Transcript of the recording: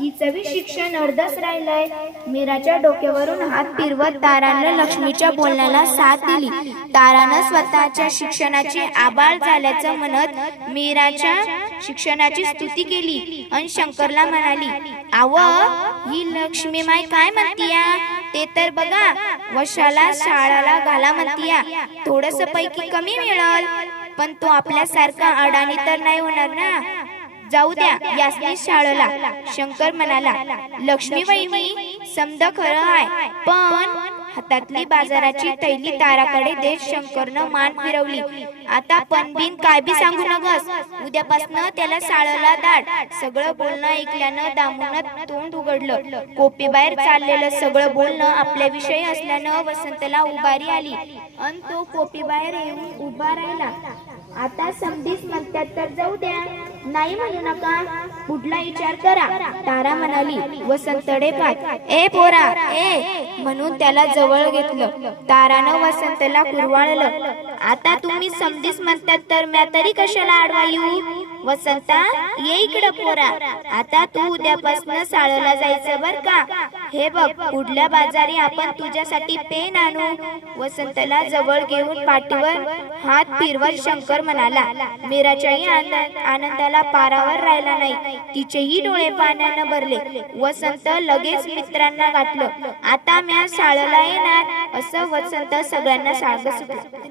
हिचं शिक्षण अर्धच राहिलंय. मीराच्या डोक्यावरून हात फिरवत तारानं लक्ष्मीच्या बोलण्याला साथ दिली. तारानं स्वतःच्या शिक्षणाचे आभार झाल्याचं म्हणत मीराच्या शिक्षणाची स्तुती केली आणि शंकरला म्हणाली आव ही लक्ष्मी माय काय म्हणतीया? ते तर बघा वशाला शाळाला घाला म्हणतीया. थोडस पैकी कमी मिळल. पण तो आपल्यासारखा अडाणी तर नाही होणार ना? जाऊ द्या यासनी शाळेला. शंकर म्हणाला लक्ष्मी वहिनी समद खरं आहे पण हातातली बाजाराची थैली ताराकडे देत शंकरनं मान फिरवली. आता पण बिन काय बी सांगू नगस. उद्यापासनं त्याला शाळेला दाट. सगळं बोलणं ऐकल्यानं दामून तोंड उघडलं. कोपी बाहेर चाललेलं सगळं बोलणं आपल्याविषयी असल्यानं वसंतला उभारी आली. अन तो कोपी बाहेर येऊन उभा राहिला. आता समधीच म्हणतात तर जाऊ द्या. नाही म्हणू नका. कुठला विचार करा. तारा म्हणाली वसंतडे पाठ ए पोरा ए. म्हणून त्याला जवळ घेतलं. तारानं वसंतला कुरवाळलं. आता तुम्ही समधीच म्हणतात तर म्या तरी कशाला आडवा येऊ? वसंता ये इकडं पोरा. आता तू उद्यापासून साळला जायचं बर का? हे बघ पुढल्या बाजारी आपण तुझ्यासाठी पेन आणू? वसंतला जवळ घेऊन पाठीवर हात फिरवत शंकर म्हणाला मीराच्याही आनंद आनंदाला पारावर राहिला नाही. तिचेही डोळे पाण्यानं भरले. वसंत लगेच मित्रांना गाठलं आता म्या शाळेला येणार. असं वसंत सगळ्यांना सांगत सुटला.